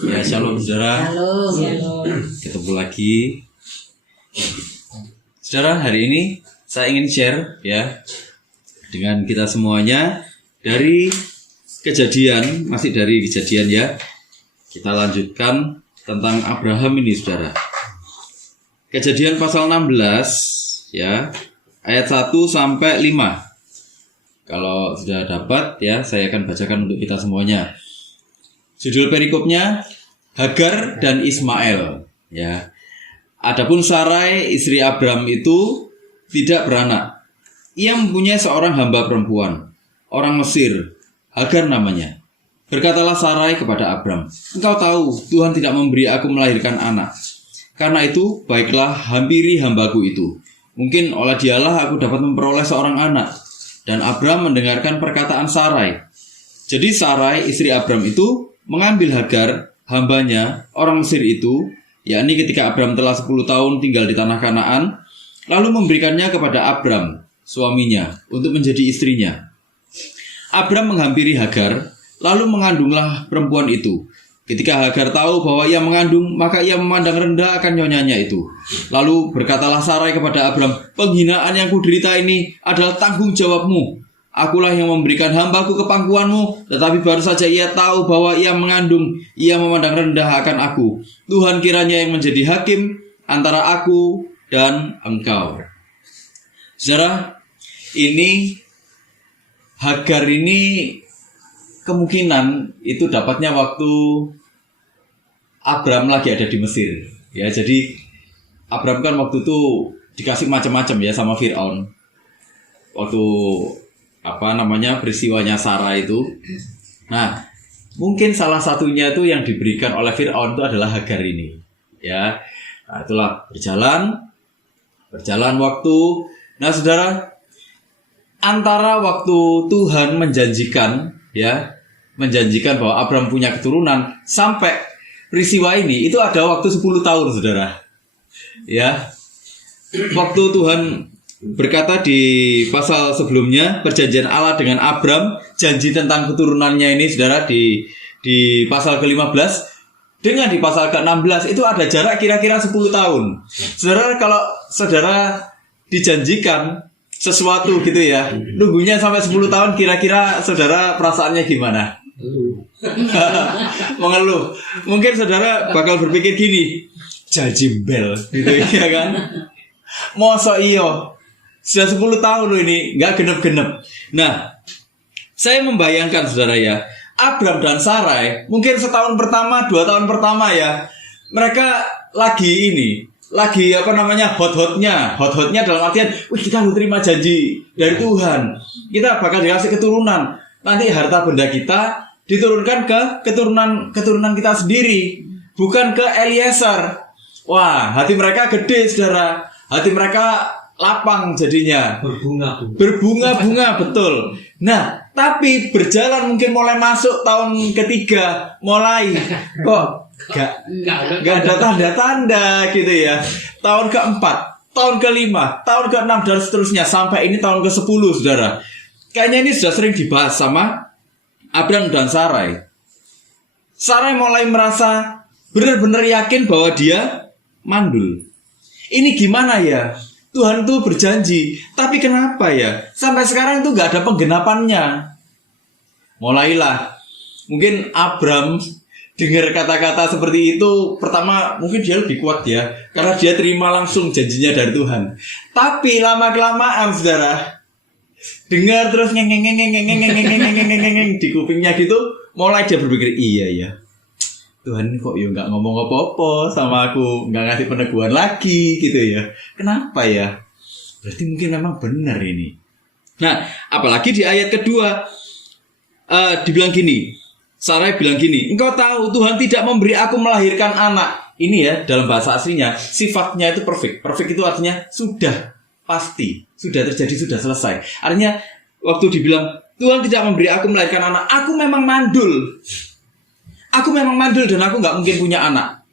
Ya, shalom saudara. Shalom. Ketemu lagi. Saudara, hari ini saya ingin share ya dengan kita semuanya dari Kejadian, masih dari Kejadian ya. Kita lanjutkan tentang Abraham ini saudara. Kejadian pasal 16 ya, ayat 1 sampai 5. Kalau sudah dapat ya, saya akan bacakan untuk kita semuanya. Judul perikopnya Hagar dan Ismail ya. Adapun Sarai istri Abram itu tidak beranak. Ia mempunyai seorang hamba perempuan, orang Mesir, Hagar namanya. Berkatalah Sarai kepada Abram, "Engkau tahu Tuhan tidak memberi aku melahirkan anak. Karena itu baiklah hampiri hambaku itu. Mungkin oleh dialah aku dapat memperoleh seorang anak." Dan Abram mendengarkan perkataan Sarai. Jadi Sarai istri Abram itu mengambil Hagar, hambanya, orang Mesir itu, yakni ketika Abram telah 10 tahun tinggal di tanah Kanaan, lalu memberikannya kepada Abram, suaminya, untuk menjadi istrinya. Abram menghampiri Hagar, lalu mengandunglah perempuan itu. Ketika Hagar tahu bahwa ia mengandung, maka ia memandang rendah akan nyonyanya itu. Lalu berkatalah Sarai kepada Abram, "Penghinaan yang kuderita ini adalah tanggung jawabmu. Akulah yang memberikan hambaku ke pangkuanmu, tetapi baru saja ia tahu bahwa ia mengandung, ia memandang rendah akan aku. Tuhan kiranya yang menjadi hakim antara aku dan engkau." Saudara, ini Hagar ini kemungkinan itu dapatnya waktu Abram lagi ada di Mesir. Ya, jadi Abram kan waktu itu dikasih macam-macam ya sama Fir'aun. Waktu peristiwanya Sarah itu. Nah, mungkin salah satunya itu yang diberikan oleh Fir'aun itu adalah Hagar ini. Ya, nah, itulah berjalan waktu. Nah, saudara, antara waktu Tuhan menjanjikan bahwa Abram punya keturunan sampai peristiwa ini itu ada waktu 10 tahun, saudara. Ya, waktu Tuhan berkata di pasal sebelumnya, perjanjian Allah dengan Abram, janji tentang keturunannya ini saudara di pasal ke-15 dengan di pasal ke-16 itu ada jarak kira-kira 10 tahun. Saudara, kalau saudara dijanjikan sesuatu gitu ya, nunggunya sampai 10 tahun, kira-kira saudara perasaannya gimana? Mengeluh. Mungkin saudara bakal berpikir gini, jajimbel gitu ya kan. Mosok iyo sudah 10 tahun loh ini nggak genep-genep. Nah, saya membayangkan saudara ya, Abram dan Sarai mungkin setahun pertama, 2 tahun pertama ya, mereka lagi hot-hotnya dalam artian, kita harus terima janji dari Tuhan, kita bakal dikasih keturunan, nanti harta benda kita diturunkan ke keturunan kita sendiri, bukan ke Eliezer. Wah, hati mereka gede saudara, hati mereka lapang jadinya, berbunga-bunga betul. Nah, tapi berjalan mungkin mulai masuk tahun ketiga, mulai kok gak ada tanda-tanda gitu ya. Tahun keempat, tahun kelima, tahun keenam dan seterusnya sampai ini tahun ke-10 saudara. Kayaknya ini sudah sering dibahas sama Abram dan Sarai. Sarai mulai merasa benar-benar yakin bahwa dia mandul. Ini gimana ya? Tuhan tuh berjanji, tapi kenapa ya sampai sekarang tuh gak ada penggenapannya? Mulailah mungkin Abram dengar kata-kata seperti itu, pertama mungkin dia lebih kuat ya, karena dia terima langsung janjinya dari Tuhan. Tapi lama-kelamaan saudara, dengar terus ngeng di kupingnya gitu, mulai dia berpikir, iya ya, Tuhan kok ya nggak ngomong apa-apa sama aku, nggak ngasih peneguhan lagi gitu ya. Kenapa ya? Berarti mungkin memang benar ini. Nah, apalagi di ayat kedua dibilang gini, Sarai bilang gini, "Engkau tahu Tuhan tidak memberi aku melahirkan anak." Ini ya, dalam bahasa aslinya sifatnya itu perfect. Perfect itu artinya sudah pasti, sudah terjadi, sudah selesai. Artinya waktu dibilang Tuhan tidak memberi aku melahirkan anak, aku memang mandul. Aku memang mandul dan aku gak mungkin punya anak.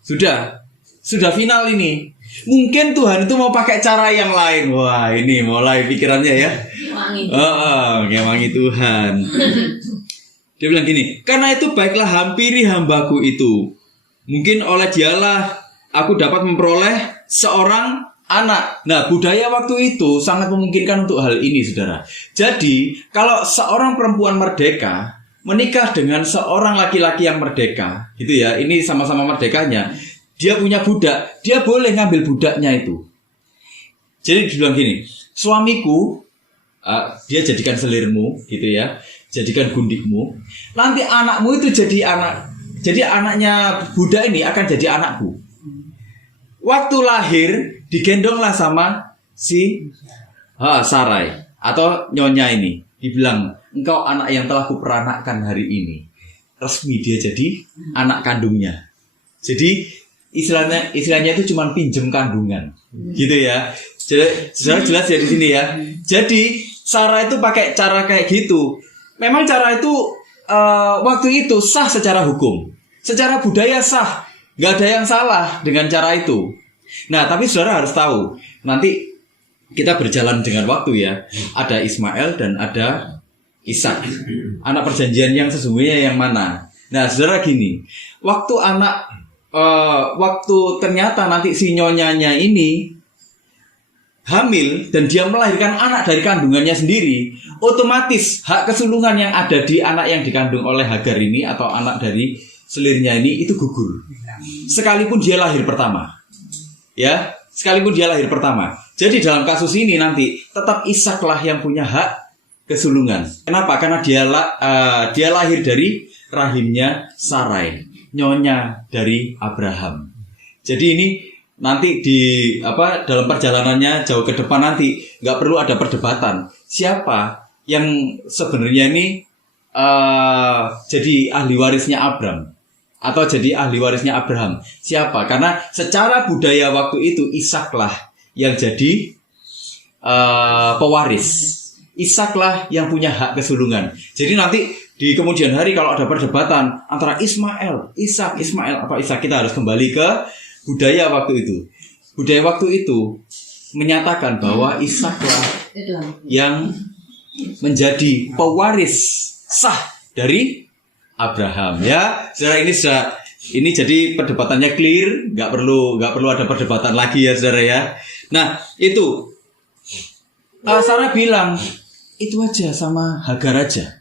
Sudah final ini. Mungkin Tuhan itu mau pakai cara yang lain. Wah, ini mulai pikirannya ya. Ngewangi Tuhan. Dia bilang gini, karena itu baiklah hampiri hambaku itu. Mungkin oleh dialah aku dapat memperoleh seorang anak. Nah, budaya waktu itu sangat memungkinkan untuk hal ini, saudara. Jadi, kalau seorang perempuan merdeka menikah dengan seorang laki-laki yang merdeka, gitu ya, ini sama-sama merdekanya, dia punya budak, dia boleh ngambil budaknya itu. Jadi dibilang gini, suamiku, dia jadikan selirmu, gitu ya, jadikan gundikmu. Nanti anakmu itu jadi anaknya budak ini akan jadi anakku. Waktu lahir digendonglah sama si Sarai atau nyonya ini. Dibilang, engkau anak yang telah kuperanakkan hari ini. Resmi dia jadi anak kandungnya. Jadi istilahnya itu cuma pinjem kandungan, gitu ya. Jelas ya di sini ya. Jadi Sarah itu pakai cara kayak gitu. Memang cara itu waktu itu sah secara hukum, secara budaya sah, nggak ada yang salah dengan cara itu. Nah, tapi saudara harus tahu, nanti kita berjalan dengan waktu ya. Ada Ismail dan ada Ishak. Anak perjanjian yang sesungguhnya yang mana? Nah, saudara gini, waktu ternyata nanti si nyonyanya ini hamil dan dia melahirkan anak dari kandungannya sendiri, otomatis hak kesulungan yang ada di anak yang dikandung oleh Hagar ini atau anak dari selirnya ini itu gugur. Sekalipun dia lahir pertama. Ya, sekalipun dia lahir pertama. Jadi dalam kasus ini nanti tetap Ishaklah yang punya hak kesulungan. Kenapa? Karena dia lahir dari rahimnya Sarai, nyonya dari Abraham. Jadi ini nanti dalam perjalanannya jauh ke depan nanti nggak perlu ada perdebatan siapa yang sebenarnya ini jadi ahli warisnya Abram atau jadi ahli warisnya Abraham. Siapa? Karena secara budaya waktu itu Ishaklah yang jadi pewaris. Ishaklah yang punya hak kesulungan. Jadi nanti di kemudian hari kalau ada perdebatan antara Ismail, Ishak, kita harus kembali ke budaya waktu itu. Budaya waktu itu menyatakan bahwa Ishaklah yang menjadi pewaris sah dari Abraham. Ya, saudara, ini jadi perdebatannya clear, nggak perlu ada perdebatan lagi ya, saudara ya. Nah, itu Sarah bilang itu aja sama Hagar aja,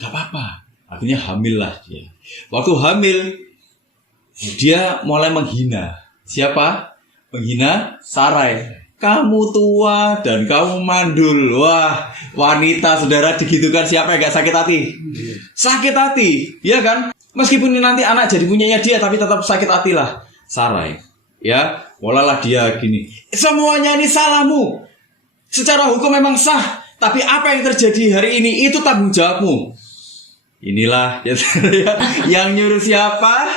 nggak apa-apa. Akhirnya hamil lah dia. Waktu hamil dia mulai menghina. Siapa? Menghina Sarai. Kamu tua dan kamu mandul. Wah, wanita saudara digitukan siapa yang gak sakit hati? Sakit hati, ya kan? Meskipun nanti anak jadi punyanya dia, tapi tetap sakit hati lah Sarai. Ya, mulailah dia gini. Semuanya ini salahmu. Secara hukum memang sah, tapi apa yang terjadi hari ini itu tanggung jawabmu. Inilah ya, yang nyuruh siapa?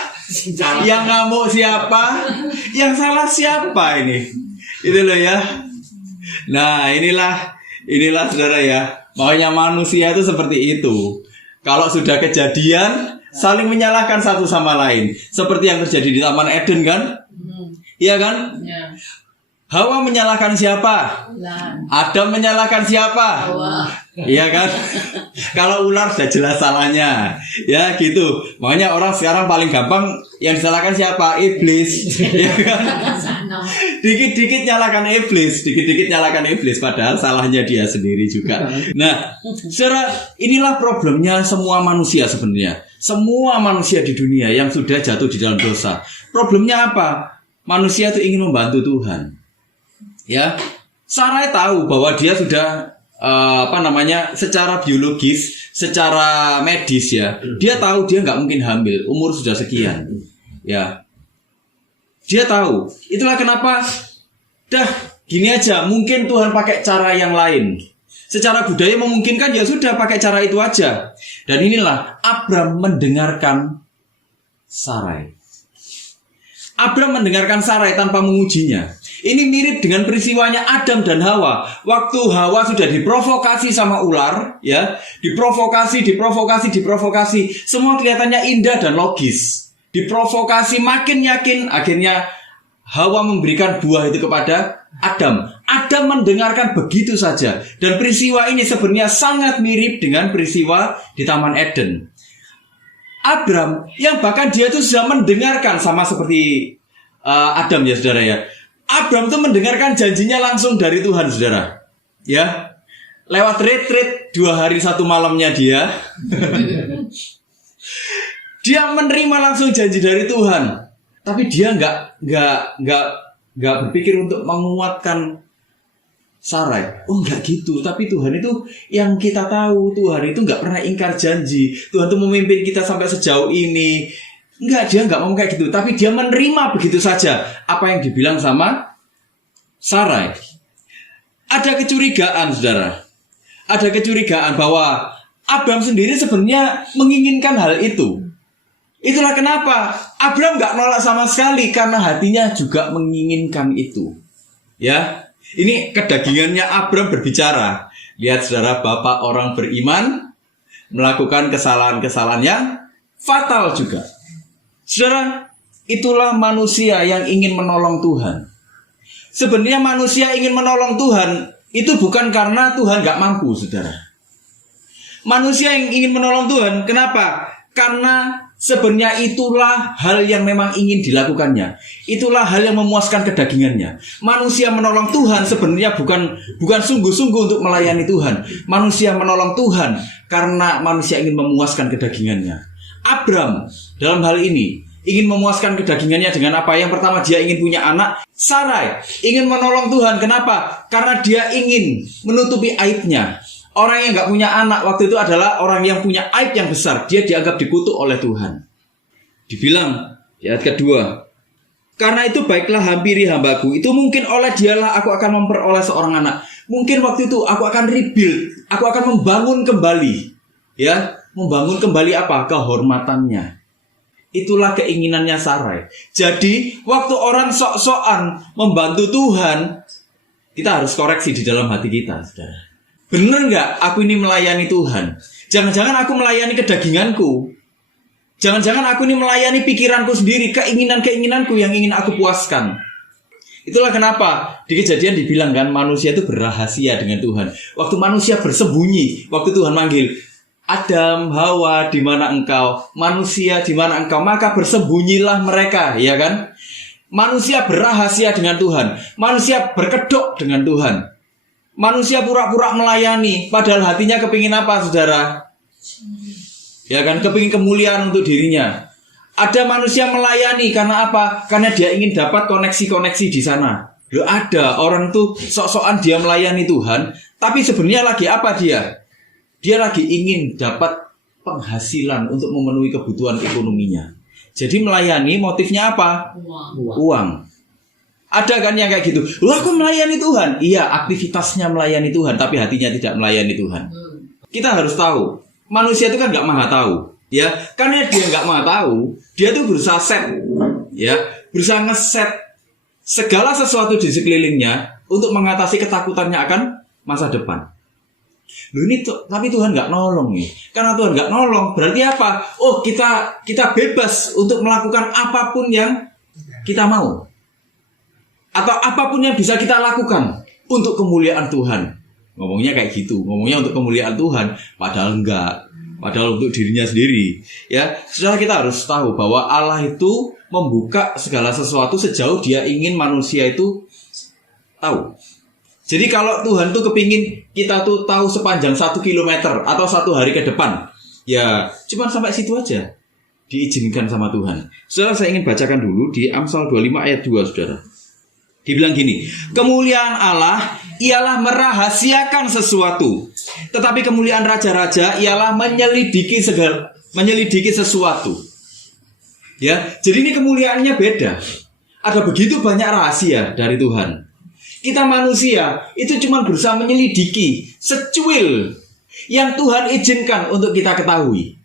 Yang ngamuk siapa? Yang salah siapa ini? Itu loh ya. Nah, inilah saudara ya. Maunya manusia itu seperti itu. Kalau sudah kejadian, saling menyalahkan satu sama lain. Seperti yang terjadi di Taman Eden kan? Iya kan? Ya. Hawa menyalahkan siapa? Adam menyalahkan siapa? Iya kan? Kalau ular sudah jelas salahnya. Ya gitu. Makanya orang sekarang paling gampang yang disalahkan siapa? Iblis. Ya kan? Dikit-dikit nyalakan iblis, padahal salahnya dia sendiri juga. Nah, saudara, inilah problemnya semua manusia sebenarnya. Semua manusia di dunia yang sudah jatuh di dalam dosa. Problemnya apa? Manusia itu ingin membantu Tuhan. Ya, Sarai tahu bahwa dia sudah secara biologis, secara medis ya, dia tahu dia nggak mungkin hamil, umur sudah sekian, ya, dia tahu. Itulah kenapa, gini aja, mungkin Tuhan pakai cara yang lain. Secara budaya memungkinkan, ya sudah pakai cara itu aja. Dan inilah Abram mendengarkan Sarai. Abram mendengarkan Sarai tanpa mengujinya. Ini mirip dengan peristiwanya Adam dan Hawa. Waktu Hawa sudah diprovokasi sama ular, ya, diprovokasi. Semua kelihatannya indah dan logis. Diprovokasi makin yakin, akhirnya Hawa memberikan buah itu kepada Adam. Adam mendengarkan begitu saja. Dan peristiwa ini sebenarnya sangat mirip dengan peristiwa di Taman Eden. Abram yang bahkan dia itu sudah mendengarkan, sama seperti Adam ya saudara ya. Abram itu mendengarkan janjinya langsung dari Tuhan saudara. Ya, lewat retreat 2 hari 1 malamnya dia. Dia menerima langsung janji dari Tuhan. Tapi dia nggak berpikir untuk menguatkan Sarai. Oh enggak gitu. Tapi Tuhan itu yang kita tahu, Tuhan itu nggak pernah ingkar janji. Tuhan itu memimpin kita sampai sejauh ini. Enggak, dia nggak mau kayak gitu. Tapi dia menerima begitu saja apa yang dibilang sama Sarai. Ada kecurigaan saudara. Ada kecurigaan bahwa Abram sendiri sebenarnya menginginkan hal itu. Itulah kenapa Abram nggak nolak sama sekali, karena hatinya juga menginginkan itu. Ya. Ini kedagingannya Abram berbicara. Lihat saudara, bapak orang beriman melakukan kesalahan-kesalahan yang fatal juga. Saudara, itulah manusia yang ingin menolong Tuhan. Sebenarnya manusia ingin menolong Tuhan itu bukan karena Tuhan gak mampu, saudara. Manusia yang ingin menolong Tuhan, kenapa? Karena sebenarnya itulah hal yang memang ingin dilakukannya. Itulah hal yang memuaskan kedagingannya. Manusia menolong Tuhan sebenarnya bukan sungguh-sungguh untuk melayani Tuhan. Manusia menolong Tuhan karena manusia ingin memuaskan kedagingannya. Abram dalam hal ini ingin memuaskan kedagingannya dengan apa? Yang pertama, dia ingin punya anak. Sarai ingin menolong Tuhan. Kenapa? Karena dia ingin menutupi aibnya. Orang yang gak punya anak waktu itu adalah orang yang punya aib yang besar. Dia dianggap dikutuk oleh Tuhan. Dibilang di ayat kedua, karena itu baiklah hampiri hambaku. Itu mungkin oleh dialah aku akan memperoleh seorang anak. Mungkin waktu itu aku akan rebuild. Aku akan membangun kembali. Ya, membangun kembali apa? Kehormatannya. Itulah keinginannya Sarai. Jadi waktu orang sok-sokan membantu Tuhan, kita harus koreksi di dalam hati kita, saudara. Bener nggak aku ini melayani Tuhan? Jangan-jangan aku melayani kedaginganku. Jangan-jangan aku ini melayani pikiranku sendiri, keinginan-keinginanku yang ingin aku puaskan. Itulah kenapa di Kejadian dibilang kan, manusia itu berrahasia dengan Tuhan. Waktu manusia bersembunyi, waktu Tuhan manggil, Adam, Hawa, di mana engkau? Manusia, di mana engkau? Maka bersembunyilah mereka, ya kan? Manusia berrahasia dengan Tuhan. Manusia berkedok dengan Tuhan. Manusia pura-pura melayani, padahal hatinya kepingin apa, saudara? Ya kan, kepingin kemuliaan untuk dirinya. Ada manusia melayani karena apa? Karena dia ingin dapat koneksi-koneksi di sana. Loh, ada orang tuh sok-sokan dia melayani Tuhan, tapi sebenarnya lagi apa dia? Dia lagi ingin dapat penghasilan untuk memenuhi kebutuhan ekonominya. Jadi melayani motifnya apa? Uang. Ada kan yang kayak gitu. Loh, aku melayani Tuhan. Iya, aktivitasnya melayani Tuhan, tapi hatinya tidak melayani Tuhan. Kita harus tahu, manusia itu kan gak maha tahu. Ya, karena dia gak maha tahu, dia tuh berusaha set, ya, berusaha ngeset segala sesuatu di sekelilingnya untuk mengatasi ketakutannya akan masa depan. Loh, ini tapi Tuhan gak nolong nih. Karena Tuhan gak nolong, berarti apa? Oh, kita bebas untuk melakukan apapun yang kita mau. Atau apapun yang bisa kita lakukan untuk kemuliaan Tuhan. Ngomongnya kayak gitu, ngomongnya untuk kemuliaan Tuhan, padahal enggak. Padahal untuk dirinya sendiri. Ya, saudara, kita harus tahu bahwa Allah itu membuka segala sesuatu sejauh dia ingin manusia itu tahu. Jadi kalau Tuhan tuh kepingin kita tuh tahu sepanjang 1 kilometer atau 1 hari ke depan, ya cuma sampai situ aja diizinkan sama Tuhan. Saudara, saya ingin bacakan dulu di Amsal 25 ayat 2, saudara. Dibilang gini, kemuliaan Allah ialah merahasiakan sesuatu, tetapi kemuliaan raja-raja ialah menyelidiki sesuatu. Ya, jadi ini kemuliaannya beda. Ada begitu banyak rahasia dari Tuhan. Kita manusia itu cuma berusaha menyelidiki secuil yang Tuhan izinkan untuk kita ketahui.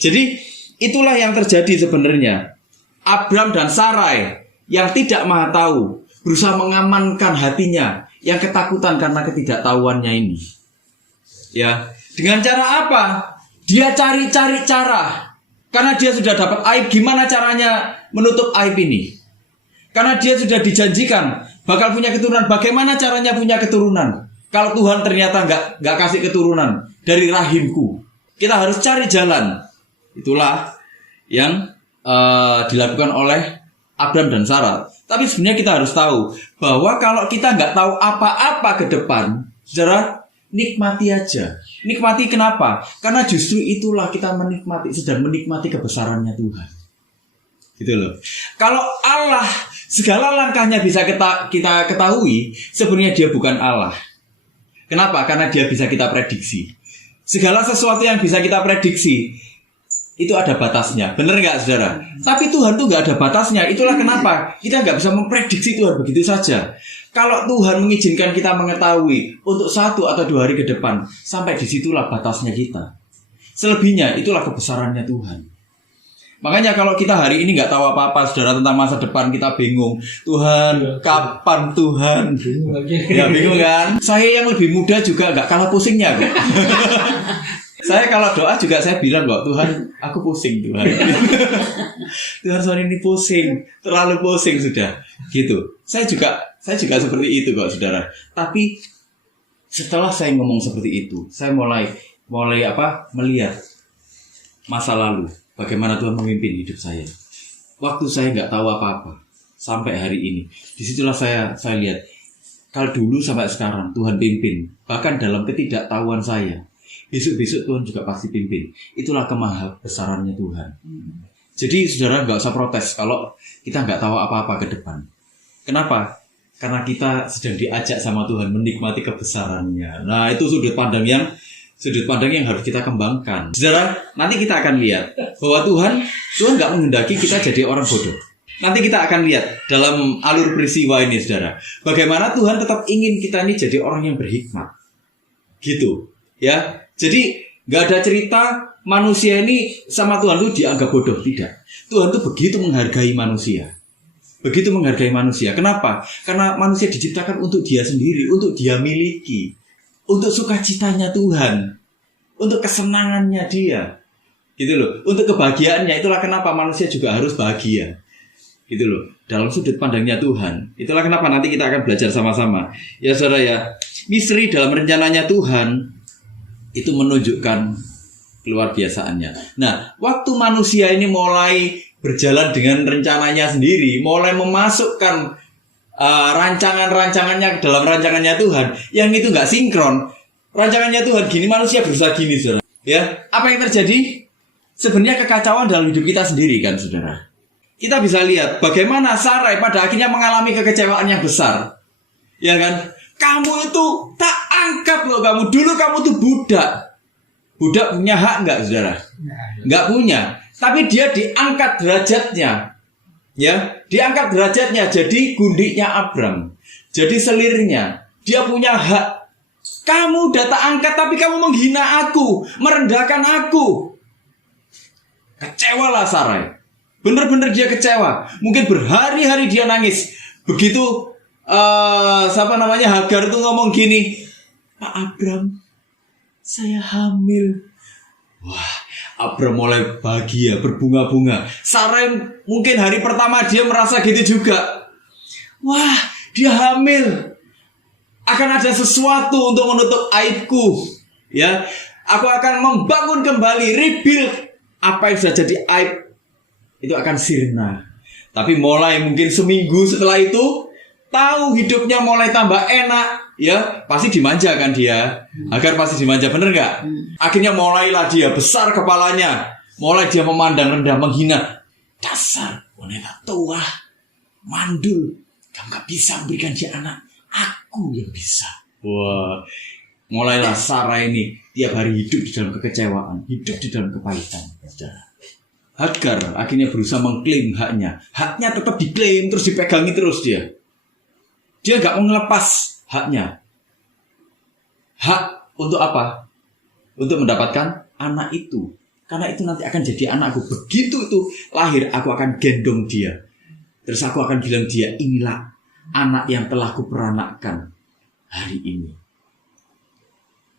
Jadi itulah yang terjadi sebenarnya. Abram dan Sarai yang tidak maha tahu berusaha mengamankan hatinya yang ketakutan karena ketidaktahuannya ini. Ya, dengan cara apa? Dia cari-cari cara. Karena dia sudah dapat aib, gimana caranya menutup aib ini? Karena dia sudah dijanjikan bakal punya keturunan. Bagaimana caranya punya keturunan? Kalau Tuhan ternyata nggak kasih keturunan dari rahimku, kita harus cari jalan. Itulah yang dilakukan oleh Abraham dan Sarah. Tapi sebenarnya kita harus tahu bahwa kalau kita nggak tahu apa-apa ke depan, saudara, nikmati aja. Nikmati kenapa? Karena justru itulah kita sedang menikmati kebesarannya Tuhan. Gitu loh. Kalau Allah segala langkahnya bisa kita ketahui, sebenarnya dia bukan Allah. Kenapa? Karena dia bisa kita prediksi. Segala sesuatu yang bisa kita prediksi itu ada batasnya, benar nggak saudara? Tapi Tuhan tuh nggak ada batasnya. Itulah kenapa kita nggak bisa memprediksi Tuhan begitu saja. Kalau Tuhan mengizinkan kita mengetahui untuk 1 atau 2 hari ke depan, sampai disitulah batasnya kita. Selebihnya itulah kebesarannya Tuhan. Makanya kalau kita hari ini nggak tahu apa-apa saudara tentang masa depan, kita bingung. Tuhan, kapan Tuhan? Ya bingung kan? Saya yang lebih muda juga nggak kalah pusingnya kok. Saya kalau doa juga saya bilang kok, Tuhan, aku pusing Tuhan. Tuhan soal ini pusing, terlalu pusing sudah. Gitu. Saya juga seperti itu kok saudara. Tapi setelah saya ngomong seperti itu, saya mulai melihat masa lalu. Bagaimana Tuhan memimpin hidup saya. Waktu saya nggak tahu apa-apa sampai hari ini. Disitulah saya lihat. Kalau dulu sampai sekarang Tuhan pimpin. Bahkan dalam ketidaktahuan saya, besok-besok Tuhan juga pasti pimpin. Itulah kemahabesarannya Tuhan. Jadi saudara nggak usah protes kalau kita nggak tahu apa-apa ke depan. Kenapa? Karena kita sedang diajak sama Tuhan menikmati kebesarannya. Nah itu sudut pandang yang harus kita kembangkan. Saudara, nanti kita akan lihat bahwa Tuhan nggak menghendaki kita jadi orang bodoh. Nanti kita akan lihat dalam alur peristiwa ini, saudara, bagaimana Tuhan tetap ingin kita ini jadi orang yang berhikmat. Gitu, ya. Jadi nggak ada cerita manusia ini sama Tuhan tuh dianggap bodoh, tidak. Tuhan tuh begitu menghargai manusia. Begitu menghargai manusia. Kenapa? Karena manusia diciptakan untuk dia sendiri, untuk dia miliki. Untuk sukacitanya Tuhan, untuk kesenangannya dia, gitu loh. Untuk kebahagiaannya, itulah kenapa manusia juga harus bahagia, gitu loh. Dalam sudut pandangnya Tuhan, itulah kenapa nanti kita akan belajar sama-sama. Ya saudara ya, misteri dalam rencananya Tuhan itu menunjukkan keluar biasaannya. Nah, waktu manusia ini mulai berjalan dengan rencananya sendiri, mulai memasukkan rancangan-rancangannya dalam rancangannya Tuhan, yang itu nggak sinkron. Rancangannya Tuhan gini, manusia berusaha gini, saudara. Ya, apa yang terjadi? Sebenarnya kekacauan dalam hidup kita sendiri kan, saudara. Kita bisa lihat bagaimana Sarai pada akhirnya mengalami kekecewaan yang besar. Ya kan? Kamu itu tak angkat loh kamu. Dulu kamu tuh budak. Budak punya hak nggak, saudara? Nggak punya. Tapi dia diangkat derajatnya. Ya, diangkat derajatnya jadi gundiknya Abram, jadi selirnya. Dia punya hak. Kamu udah tak angkat tapi kamu menghina aku, merendahkan aku. Kecewalah Sarai. Bener-bener dia kecewa. Mungkin berhari-hari dia nangis. Begitu Hagar tuh ngomong gini, Pak Abram, saya hamil. Wah, Abram mulai bahagia, berbunga-bunga. Sarai mungkin hari pertama dia merasa gitu juga. Wah, dia hamil. Akan ada sesuatu untuk menutup aibku. Ya, aku akan membangun kembali, rebuild apa yang sudah jadi aib. Itu akan sirna. Tapi mulai mungkin seminggu setelah itu, tahu hidupnya mulai tambah enak. Ya, pasti dimanja kan dia. Agar pasti dimanja, bener nggak? Akhirnya mulailah dia besar kepalanya, mulai dia memandang rendah, menghina. Dasar wanita tua, mandul, kamu nggak bisa memberikan dia anak, aku yang bisa. Wah, mulailah Sarah ini tiap hari hidup di dalam kekecewaan, hidup di dalam kepahitan. Hagar akhirnya berusaha mengklaim haknya. Haknya tetap diklaim, terus dipegangi terus dia. Dia nggak mau ngelepas haknya. Hak untuk apa? Untuk mendapatkan anak itu. Karena itu nanti akan jadi anakku. Begitu itu lahir, aku akan gendong dia. Terus aku akan bilang dia, inilah anak yang telah kuperanakkan hari ini.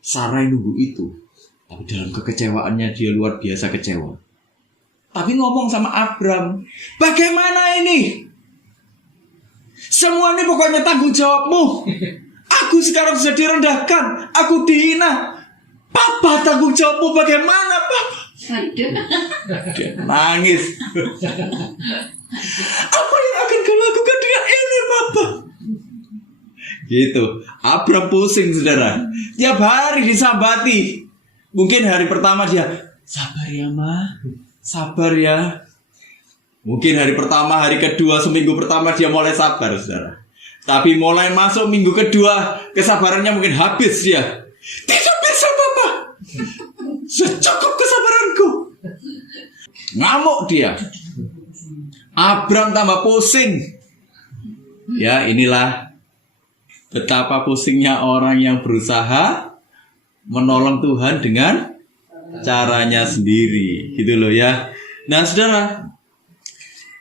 Sarai nunggu itu. Tapi dalam kekecewaannya dia luar biasa kecewa. Tapi ngomong sama Abram, bagaimana ini? Semua ini pokoknya tanggung jawabmu. Aku sekarang sudah direndahkan, aku dihina. Papa, tanggung jawabmu bagaimana, Papa? Dia nangis. Apa yang akan kau lakukan dengan ini, Papa? Gitu. Abram pusing, saudara. Tiap hari disambati. Mungkin hari pertama dia, sabar ya, Ma. Sabar ya. Mungkin hari pertama, hari kedua, seminggu pertama dia mulai sabar, saudara. Tapi mulai masuk minggu kedua, kesabarannya mungkin habis dia. Tidak bisa, Papa. Secukup kesabaranku. Ngamuk dia. Abram tambah pusing. Ya, inilah betapa pusingnya orang yang berusaha menolong Tuhan dengan caranya sendiri. Gitu loh ya. Nah, saudara,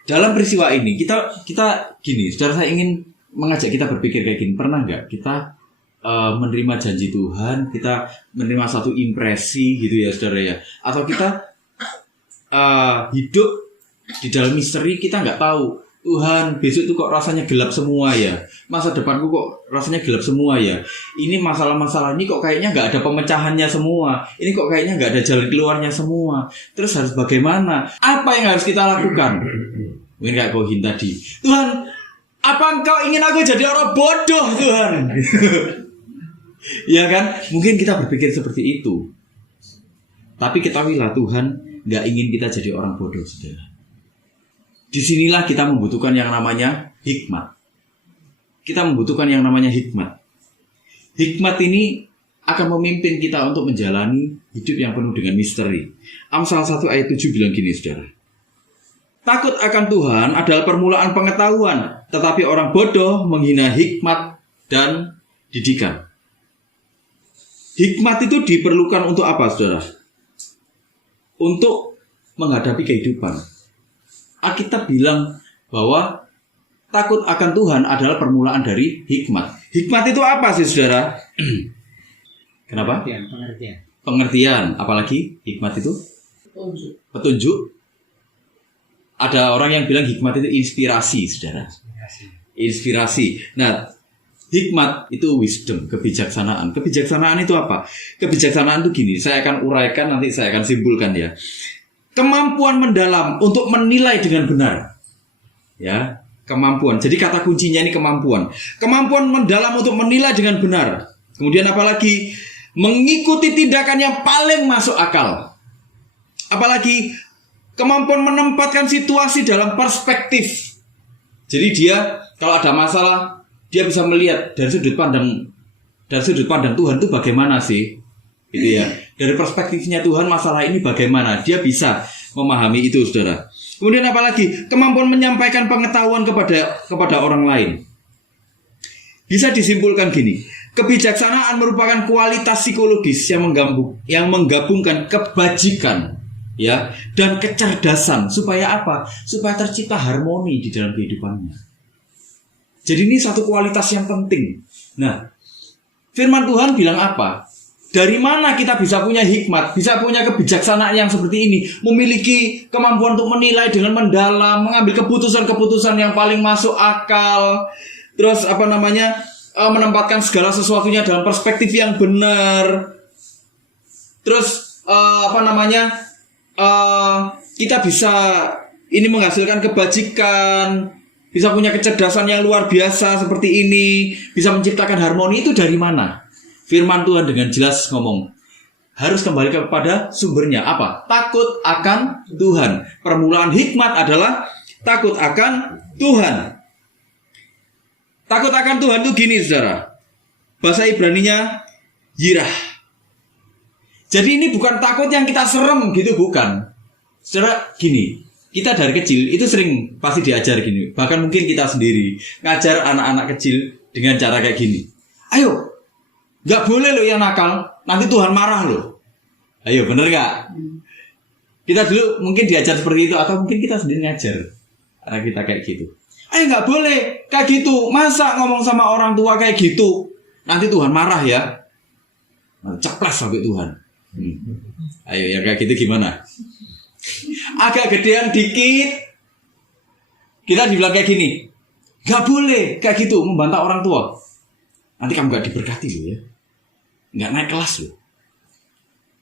dalam peristiwa ini kita gini, saudara, saya ingin mengajak kita berpikir kayak gini. Pernah nggak kita menerima janji Tuhan, kita menerima satu impresi gitu ya, saudara ya, atau kita hidup di dalam misteri, kita nggak tahu Tuhan besok itu kok rasanya gelap semua ya, masa depanku kok rasanya gelap semua ya, ini masalah-masalah ini kok kayaknya nggak ada pemecahannya semua, ini kok kayaknya nggak ada jalan keluarnya semua, terus harus bagaimana, apa yang harus kita lakukan? Mungkin kayak Kohin tadi, Tuhan, apa engkau ingin aku jadi orang bodoh, Tuhan? Ya kan, mungkin kita berpikir seperti itu. Tapi ketahuilah Tuhan nggak ingin kita jadi orang bodoh, saudara. Disinilah kita membutuhkan yang namanya hikmat. Kita membutuhkan yang namanya hikmat. Hikmat ini akan memimpin kita untuk menjalani hidup yang penuh dengan misteri. Amsal 1 ayat 7 bilang gini, saudara. Takut akan Tuhan adalah permulaan pengetahuan, tetapi orang bodoh menghina hikmat dan didikan. Hikmat itu diperlukan untuk apa, saudara? Untuk menghadapi kehidupan. Alkitab bilang bahwa takut akan Tuhan adalah permulaan dari hikmat. Hikmat itu apa sih, saudara? Kenapa? Pengertian. Apalagi hikmat itu? Petunjuk. Ada orang yang bilang hikmat itu inspirasi, saudara. Inspirasi. Nah, hikmat itu wisdom, kebijaksanaan. Kebijaksanaan itu apa? Kebijaksanaan itu gini, saya akan uraikan, nanti saya akan simpulkan ya. Kemampuan mendalam untuk menilai dengan benar. Ya, kemampuan. Jadi kata kuncinya ini kemampuan. Kemampuan mendalam untuk menilai dengan benar. Kemudian apalagi mengikuti tindakan yang paling masuk akal. Apalagi kemampuan menempatkan situasi dalam perspektif. Jadi dia kalau ada masalah, dia bisa melihat dari sudut pandang Tuhan itu bagaimana sih, gitu ya. Dari perspektifnya Tuhan masalah ini bagaimana, dia bisa memahami itu, saudara. Kemudian apalagi kemampuan menyampaikan pengetahuan kepada orang lain. Bisa disimpulkan gini, kebijaksanaan merupakan kualitas psikologis yang menggabungkan kebajikan, ya, dan kecerdasan. Supaya apa? Supaya tercipta harmoni di dalam kehidupannya. Jadi ini satu kualitas yang penting. Nah, firman Tuhan bilang apa? Dari mana kita bisa punya hikmat, bisa punya kebijaksanaan yang seperti ini, memiliki kemampuan untuk menilai dengan mendalam, mengambil keputusan-keputusan yang paling masuk akal, terus menempatkan segala sesuatunya dalam perspektif yang benar, terus kita bisa ini menghasilkan kebajikan, bisa punya kecerdasan yang luar biasa seperti ini, bisa menciptakan harmoni. Itu dari mana? Firman Tuhan dengan jelas ngomong, harus kembali kepada sumbernya. Apa? Takut akan Tuhan. Permulaan hikmat adalah takut akan Tuhan. Takut akan Tuhan itu gini, saudara. Bahasa Ibraninya yirah. Jadi ini bukan takut yang kita serem gitu, bukan. Saudara, gini, kita dari kecil itu sering pasti diajar gini. Bahkan mungkin kita sendiri ngajar anak-anak kecil dengan cara kayak gini. Ayo, gak boleh lo yang nakal, nanti Tuhan marah lo. Ayo, bener gak? Kita dulu mungkin diajar seperti itu, atau mungkin kita sendiri ngajar anak kita kayak gitu. Ayo, gak boleh kayak gitu. Masa ngomong sama orang tua kayak gitu, nanti Tuhan marah ya. Ceplas sampai Tuhan. Ayo, yang kayak gitu gimana? Agak gedean dikit, kita dibilang kayak gini, Gak boleh kayak gitu membantah orang tua. Nanti kamu gak diberkati loh ya. Gak naik kelas loh.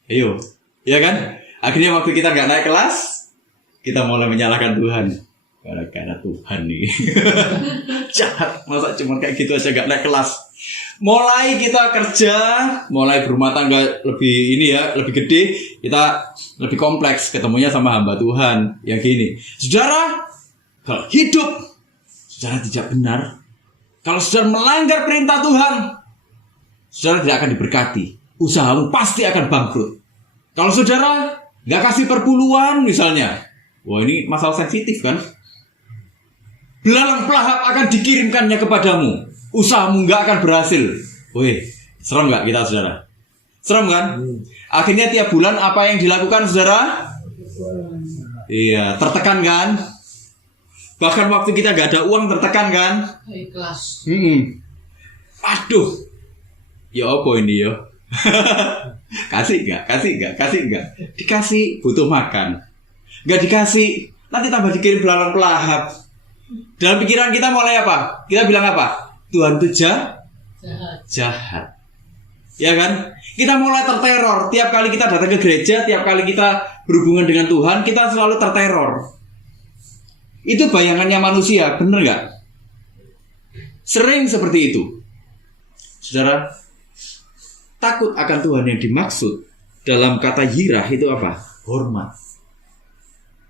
Ayo, ya kan? Akhirnya waktu kita gak naik kelas, kita mulai menyalahkan Tuhan. Gara-gara Tuhan nih. Jahat, masa cuma kayak gitu aja gak naik kelas. Mulai kita kerja, mulai berumah tangga lebih ini ya, lebih gede, kita lebih kompleks ketemunya sama hamba Tuhan yang gini. Saudara, kalau hidup saudara tidak benar, kalau saudara melanggar perintah Tuhan, saudara tidak akan diberkati. Usahamu pasti akan bangkrut. Kalau saudara nggak kasih perpuluhan misalnya, wah ini masalah sensitif kan? Belalang pelahap akan dikirimkannya kepadamu. Usahamu nggak akan berhasil. Wih, serem nggak kita saudara? Serem kan? Akhirnya tiap bulan apa yang dilakukan saudara? Iya, tertekan kan? Bahkan waktu kita gak ada uang tertekan kan? Ikhlas. Aduh. Ya apa ini ya? Kasih gak? Dikasih butuh makan. Gak dikasih, nanti tambah dikirim belalang pelahap. Dalam pikiran kita mulai apa? Kita bilang apa? Tuhan itu jahat. Ya kan? Kita mulai terteror. Tiap kali kita datang ke gereja, tiap kali kita berhubungan dengan Tuhan, kita selalu terteror. Itu bayangannya manusia, benar gak? Sering seperti itu. Saudara, takut akan Tuhan yang dimaksud dalam kata yirah itu apa? Hormat.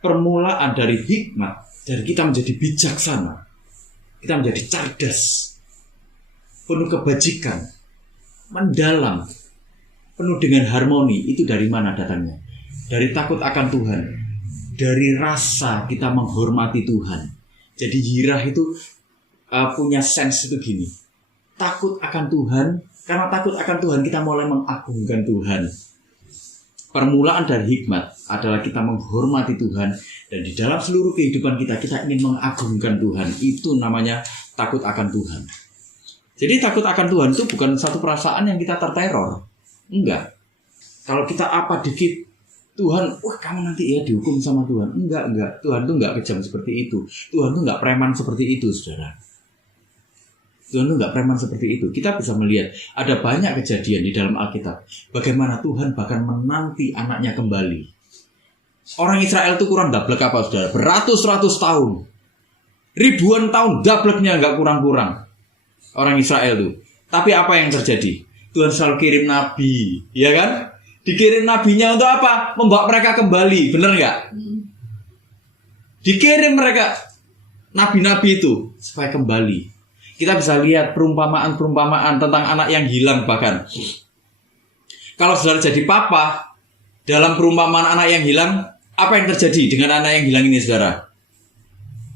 Permulaan dari hikmat, dari kita menjadi bijaksana, kita menjadi cerdas, penuh kebajikan, mendalam, penuh dengan harmoni. Itu dari mana datangnya? Dari takut akan Tuhan, dari rasa kita menghormati Tuhan. Jadi yirah itu punya sense itu gini, takut akan Tuhan. Karena takut akan Tuhan kita mulai mengagungkan Tuhan. Permulaan dari hikmat adalah kita menghormati Tuhan, dan di dalam seluruh kehidupan kita ingin mengagungkan Tuhan. Itu namanya takut akan Tuhan. Jadi takut akan Tuhan itu bukan satu perasaan yang kita terteror. Enggak. Kalau kita apa dikit, Tuhan, wah kamu nanti ya dihukum sama Tuhan. Enggak. Tuhan tuh enggak kejam seperti itu. Tuhan tuh enggak preman seperti itu, saudara. Tuhan tuh enggak preman seperti itu. Kita bisa melihat ada banyak kejadian di dalam Alkitab. Bagaimana Tuhan bahkan menanti anaknya kembali. Orang Israel tuh kurang dablek apa, saudara? Beratus-ratus tahun. Ribuan tahun dableknya enggak kurang-kurang. Orang Israel tuh. Tapi apa yang terjadi? Tuhan selalu kirim nabi, ya kan? Dikirim nabinya untuk apa? Membawa mereka kembali, benar nggak? Dikirim mereka nabi-nabi itu supaya kembali. Kita bisa lihat perumpamaan-perumpamaan tentang anak yang hilang bahkan. Kalau saudara jadi papa, dalam perumpamaan anak yang hilang, apa yang terjadi dengan anak yang hilang ini, saudara?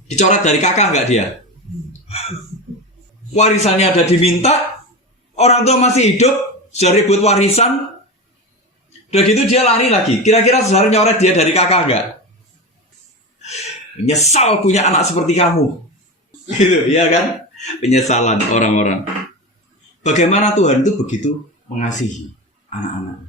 Dicoret dari kakak nggak dia? Warisannya ada diminta, orang tua masih hidup, sudah ribut warisan. Udah gitu dia lari lagi. Kira-kira saudara nyoret dia dari kakak enggak? Menyesal punya anak seperti kamu. Gitu, ya kan? Penyesalan orang-orang. Bagaimana Tuhan itu begitu mengasihi anak-anak.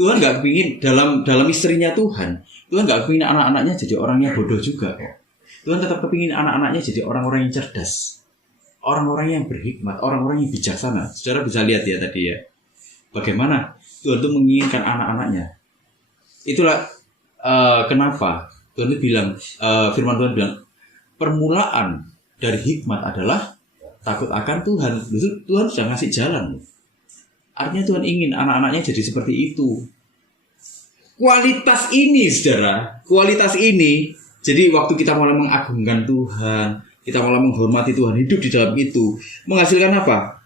Tuhan enggak kepingin dalam istrinya Tuhan enggak kepingin anak-anaknya jadi orang yang bodoh juga kok. Tuhan tetap kepingin anak-anaknya jadi orang-orang yang cerdas, orang-orang yang berhikmat, orang-orang yang bijaksana. Saudara bisa lihat ya tadi ya, bagaimana Tuhan itu menginginkan anak-anaknya. Itulah kenapa Tuhan itu bilang, firman Tuhan bilang, permulaan dari hikmat adalah takut akan Tuhan. Tuhan sudah ngasih jalan. Artinya Tuhan ingin anak-anaknya jadi seperti itu. Kualitas ini, saudara, kualitas ini. Jadi waktu kita mulai mengagungkan Tuhan, kita mulai menghormati Tuhan, hidup di dalam itu, menghasilkan apa?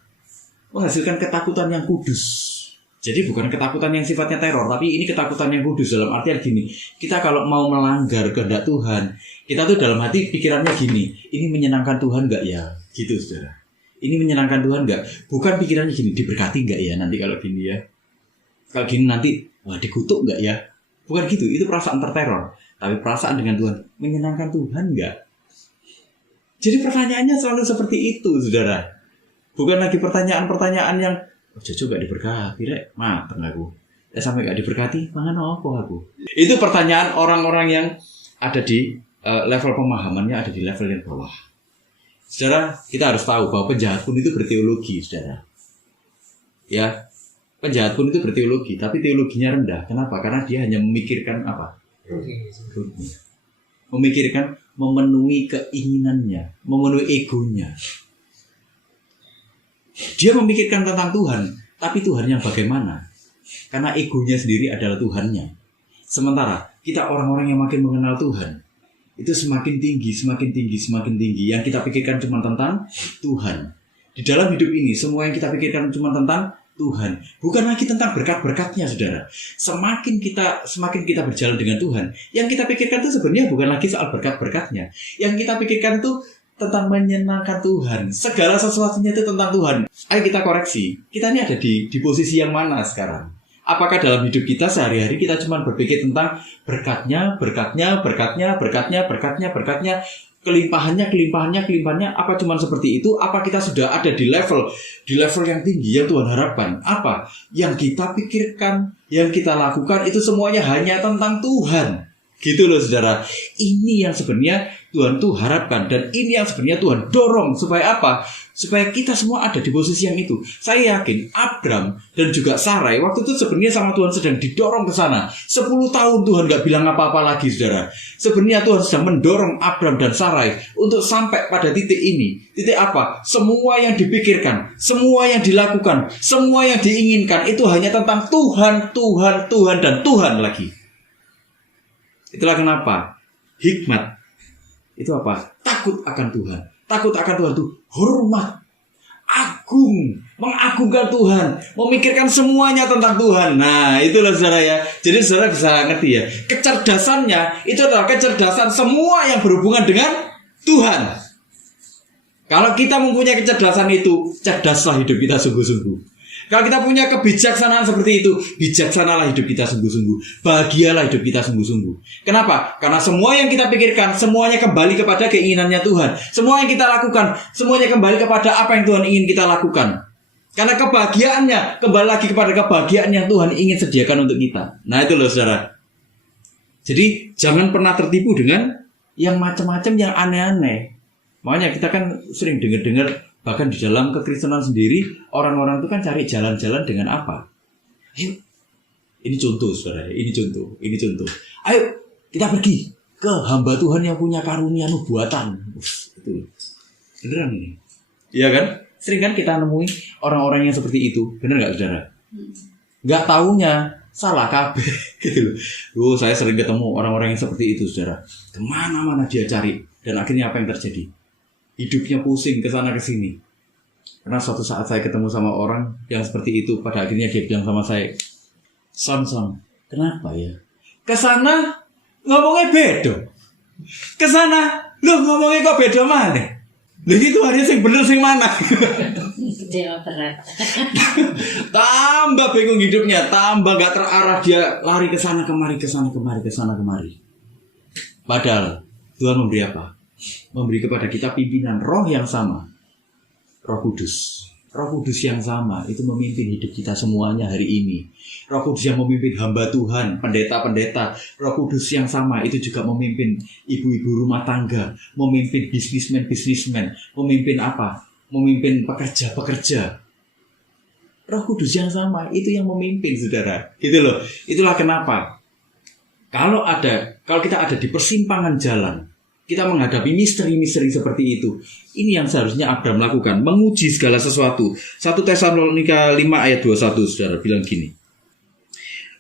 Menghasilkan ketakutan yang kudus. Jadi bukan ketakutan yang sifatnya teror, tapi ini ketakutan yang kudus. Dalam artian gini, kita kalau mau melanggar kehendak Tuhan, kita tuh dalam hati pikirannya gini, ini menyenangkan Tuhan gak ya? Gitu, saudara. Ini menyenangkan Tuhan gak? Bukan pikirannya gini, diberkati gak ya nanti kalau gini ya? Kalau gini nanti, wah dikutuk gak ya? Bukan gitu, itu perasaan terteror. Tapi perasaan dengan Tuhan, menyenangkan Tuhan gak? Jadi pertanyaannya selalu seperti itu, saudara. Bukan lagi pertanyaan-pertanyaan yang Jojo gak diberkati, rek, mateng aku. Sampai gak diberkati, mangan apa aku? Itu pertanyaan orang-orang yang ada di level pemahamannya, ada di level yang bawah. Saudara, kita harus tahu bahwa penjahat pun itu berteologi, saudara. Ya, penjahat pun itu berteologi, tapi teologinya rendah. Kenapa? Karena dia hanya memikirkan apa? Memikirkan memenuhi keinginannya, memenuhi egonya. Dia memikirkan tentang Tuhan, tapi Tuhan yang bagaimana? Karena egonya sendiri adalah Tuhannya. Sementara kita orang-orang yang makin mengenal Tuhan, itu semakin tinggi, semakin tinggi, semakin tinggi. Yang kita pikirkan cuma tentang Tuhan. Di dalam hidup ini, semua yang kita pikirkan cuma tentang Tuhan. Bukan lagi tentang berkat-berkatnya, saudara. Semakin kita berjalan dengan Tuhan, yang kita pikirkan itu sebenarnya bukan lagi soal berkat-berkatnya. Yang kita pikirkan itu tentang menyenangkan Tuhan. Segala sesuatunya itu tentang Tuhan. Ayo kita koreksi. Kita ini ada di posisi yang mana sekarang? Apakah dalam hidup kita sehari-hari kita cuma berpikir tentang berkatnya, kelimpahannya, apa cuma seperti itu? Apa kita sudah ada di level yang tinggi yang Tuhan harapkan? Apa yang kita pikirkan, yang kita lakukan itu semuanya hanya tentang Tuhan. Gitu loh, saudara. Ini yang sebenarnya Tuhan tuh harapkan, dan ini yang sebenarnya Tuhan dorong. Supaya apa? Supaya kita semua ada di posisi yang itu. Saya yakin Abram dan juga Sarai waktu itu sebenarnya sama Tuhan sedang didorong ke sana. 10 tahun Tuhan gak bilang apa-apa lagi, saudara. Sebenarnya Tuhan sedang mendorong Abram dan Sarai untuk sampai pada titik ini. Titik apa? Semua yang dipikirkan, semua yang dilakukan, semua yang diinginkan itu hanya tentang Tuhan, Tuhan, Tuhan, dan Tuhan lagi. Itulah kenapa hikmat itu apa? Takut akan Tuhan. Takut akan Tuhan itu hormat, agung, mengagungkan Tuhan, memikirkan semuanya tentang Tuhan. Nah, itulah saudara ya. Jadi saudara bisa ngerti ya. Kecerdasannya itu adalah kecerdasan semua yang berhubungan dengan Tuhan. Kalau kita mempunyai kecerdasan itu, cerdaslah hidup kita sungguh-sungguh. Kalau kita punya kebijaksanaan seperti itu, bijaksanalah hidup kita sungguh-sungguh. Bahagialah hidup kita sungguh-sungguh. Kenapa? Karena semua yang kita pikirkan, semuanya kembali kepada keinginannya Tuhan. Semua yang kita lakukan, semuanya kembali kepada apa yang Tuhan ingin kita lakukan. Karena kebahagiaannya kembali lagi kepada kebahagiaan yang Tuhan ingin sediakan untuk kita. Nah itu loh saudara. Jadi jangan pernah tertipu dengan yang macam-macam, yang aneh-aneh. Makanya kita kan sering dengar-dengar, bahkan di dalam kekristenan sendiri, orang-orang itu kan cari jalan-jalan dengan apa? Ayo, ini contoh saudara, ini contoh. Ayo, kita pergi ke hamba Tuhan yang punya karunia nubuatan. Itu beneran ini. Iya kan? Sering kan kita nemui orang-orang yang seperti itu. Bener gak saudara? Gak taunya salah kabeh gitu loh. Saya sering ketemu orang-orang yang seperti itu saudara. Kemana-mana dia cari. Dan akhirnya apa yang terjadi? Hidupnya pusing ke sana ke sini. Karena suatu saat saya ketemu sama orang yang seperti itu, pada akhirnya dia bilang sama saya, Son, kenapa ya? Ke sana ngomongnya beda. Ke sana lu ngomongnya kok beda mana? Lha iki Tuhan sing bener sing mana? Dewa berat. Tambah bingung hidupnya, tambah gak terarah, dia lari ke sana kemari, ke sana kemari. Padahal Tuhan memberi apa? Memberi kepada kita pimpinan roh yang sama, Roh Kudus yang sama itu memimpin hidup kita semuanya hari ini. Roh Kudus yang memimpin hamba Tuhan, pendeta-pendeta. Roh Kudus yang sama itu juga memimpin ibu-ibu rumah tangga, memimpin bisnismen, memimpin apa? Memimpin pekerja. Roh Kudus yang sama itu yang memimpin saudara. Gitu loh. Itulah kenapa kalau kita ada di persimpangan jalan, kita menghadapi misteri-misteri seperti itu. Ini yang seharusnya Abram lakukan, menguji segala sesuatu. 1 Tesalonika 5 ayat 21 saudara bilang gini.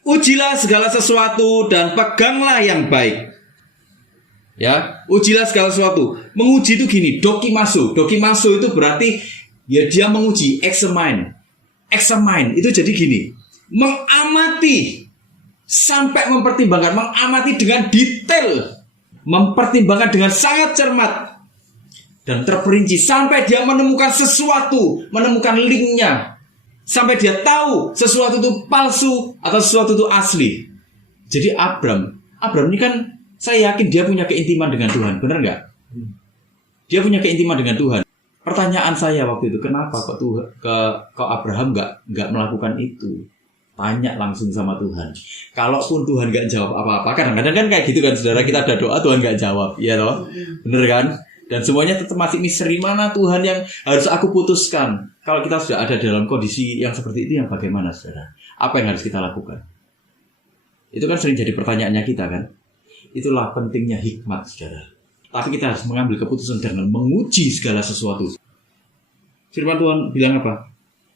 Ujilah segala sesuatu dan peganglah yang baik. Ya, ujilah segala sesuatu. Menguji itu gini, dokimaso. Dokimaso itu berarti ya dia menguji, examine. Examine itu jadi gini, mengamati sampai mempertimbangkan, mengamati dengan detail. Mempertimbangkan dengan sangat cermat dan terperinci sampai dia menemukan sesuatu, menemukan linknya, sampai dia tahu sesuatu itu palsu atau sesuatu itu asli. Jadi Abram ini kan saya yakin dia punya keintiman dengan Tuhan, benar nggak? Dia punya keintiman dengan Tuhan. Pertanyaan saya waktu itu, kenapa kok Abraham nggak melakukan itu? Tanya langsung sama Tuhan. Kalaupun Tuhan gak jawab apa-apa, kadang-kadang kan kayak gitu kan saudara, kita ada doa Tuhan gak jawab, ya toh, bener kan? Dan semuanya tetap masih misteri. Mana Tuhan yang harus aku putuskan? Kalau kita sudah ada dalam kondisi yang seperti itu, yang bagaimana saudara? Apa yang harus kita lakukan? Itu kan sering jadi pertanyaannya kita kan. Itulah pentingnya hikmat saudara. Tapi kita harus mengambil keputusan dengan menguji segala sesuatu. Firman Tuhan bilang apa?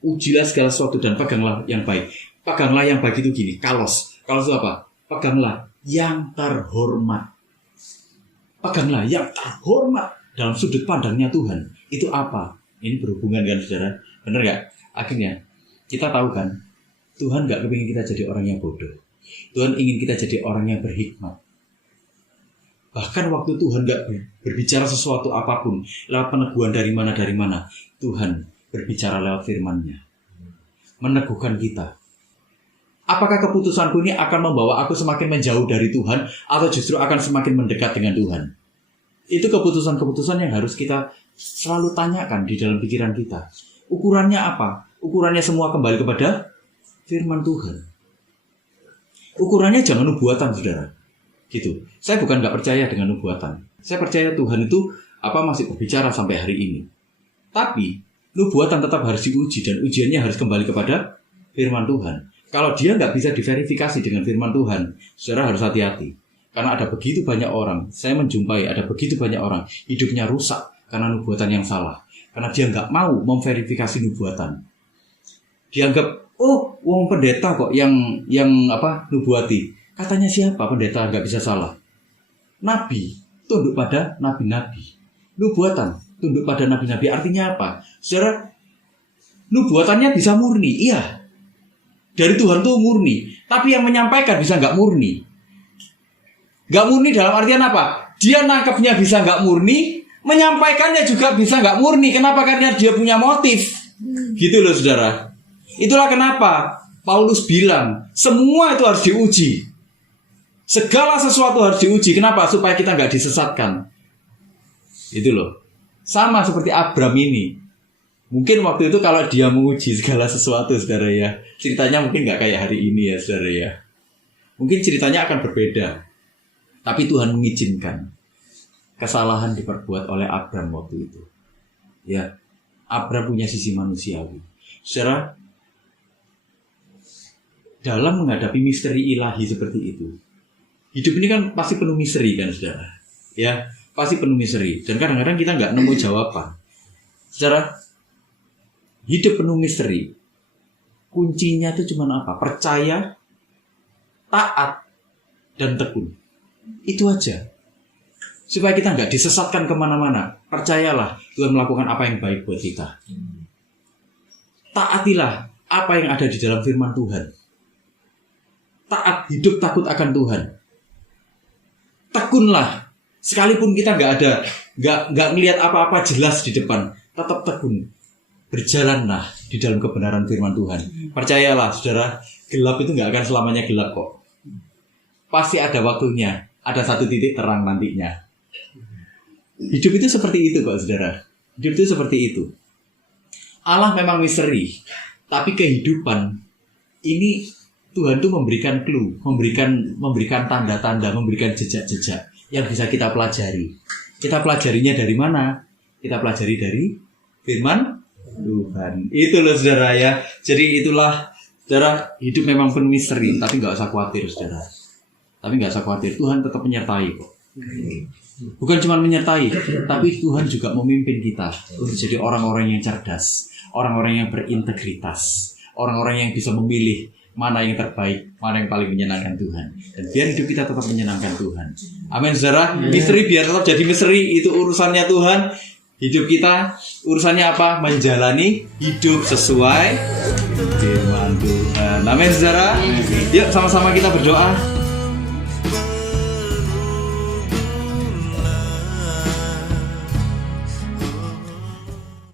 Ujilah segala sesuatu dan peganglah yang baik. Peganglah yang baik itu gini, kalos. Kalos itu apa? Peganglah yang terhormat. Peganglah yang terhormat dalam sudut pandangnya Tuhan. Itu apa? Ini berhubungan kan saudara? Benar gak? Akhirnya kita tahu kan, Tuhan gak kepingin kita jadi orang yang bodoh. Tuhan ingin kita jadi orang yang berhikmat. Bahkan waktu Tuhan gak berbicara sesuatu apapun, lewat peneguhan dari mana, Tuhan berbicara lewat firman-Nya, meneguhkan kita. Apakah keputusanku ini akan membawa aku semakin menjauh dari Tuhan, atau justru akan semakin mendekat dengan Tuhan? Itu keputusan-keputusan yang harus kita selalu tanyakan di dalam pikiran kita. Ukurannya apa? Ukurannya semua kembali kepada firman Tuhan. Ukurannya jangan nubuatan, saudara. Gitu. Saya bukan nggak percaya dengan nubuatan. Saya percaya Tuhan itu masih berbicara sampai hari ini. Tapi nubuatan tetap harus diuji, dan ujiannya harus kembali kepada firman Tuhan. Kalau dia nggak bisa diverifikasi dengan firman Tuhan, saudara harus hati-hati. Karena ada begitu banyak orang, saya menjumpai ada begitu banyak orang hidupnya rusak karena nubuatan yang salah. Karena dia nggak mau memverifikasi nubuatan. Dianggap, wong pendeta kok yang nubuati. Katanya siapa pendeta nggak bisa salah? Nabi tunduk pada nabi-nabi. Nubuatan tunduk pada nabi-nabi. Artinya apa? Saudara, nubuatannya bisa murni, iya. Dari Tuhan tuh murni. Tapi yang menyampaikan bisa nggak murni. Nggak murni dalam artian apa? Dia nangkepnya bisa nggak murni, menyampaikannya juga bisa nggak murni. Kenapa? Karena dia punya motif. Gitu loh saudara. Itulah kenapa Paulus bilang semua itu harus diuji. Segala sesuatu harus diuji. Kenapa? Supaya kita nggak disesatkan. Itu loh. Sama seperti Abram ini. Mungkin waktu itu kalau dia menguji segala sesuatu, saudara ya, ceritanya mungkin nggak kayak hari ini ya, saudara ya. Mungkin ceritanya akan berbeda. Tapi Tuhan mengizinkan kesalahan diperbuat oleh Abram waktu itu. Ya, Abram punya sisi manusiawi. Saudara, dalam menghadapi misteri ilahi seperti itu, hidup ini kan pasti penuh misteri kan, saudara. Ya, pasti penuh misteri. Dan kadang-kadang kita nggak nemu jawaban. Saudara, hidup penuh misteri. Kuncinya itu cuma apa? Percaya, taat, dan tekun. Itu aja. Supaya kita nggak disesatkan kemana-mana. Percayalah Tuhan melakukan apa yang baik buat kita. Taatilah apa yang ada di dalam firman Tuhan. Taat, hidup takut akan Tuhan. Tekunlah. Sekalipun kita nggak ngelihat apa-apa jelas di depan, tetap tekun. Berjalanlah di dalam kebenaran firman Tuhan. Percayalah saudara, gelap itu nggak akan selamanya gelap kok. Pasti ada waktunya, ada satu titik terang nantinya. Hidup itu seperti itu kok saudara. Hidup itu seperti itu. Allah memang misteri, tapi kehidupan ini Tuhan tuh memberikan clue, memberikan tanda-tanda, memberikan jejak-jejak yang bisa kita pelajari. Kita pelajarinya dari mana? Kita pelajari dari firman Tuhan. Itu loh saudara ya. Jadi itulah saudara, hidup memang penuh misteri, tapi nggak usah khawatir saudara. Tapi nggak usah khawatir, Tuhan tetap menyertai kok. Bukan cuma menyertai, tapi Tuhan juga memimpin kita untuk jadi orang-orang yang cerdas, orang-orang yang berintegritas, orang-orang yang bisa memilih mana yang terbaik, mana yang paling menyenangkan Tuhan. Dan biar hidup kita tetap menyenangkan Tuhan. Amin saudara. Misteri biar tetap jadi misteri, itu urusannya Tuhan. Hidup kita urusannya apa? Menjalani hidup sesuai firman Tuhan. Amin saudara. Yuk sama-sama kita berdoa.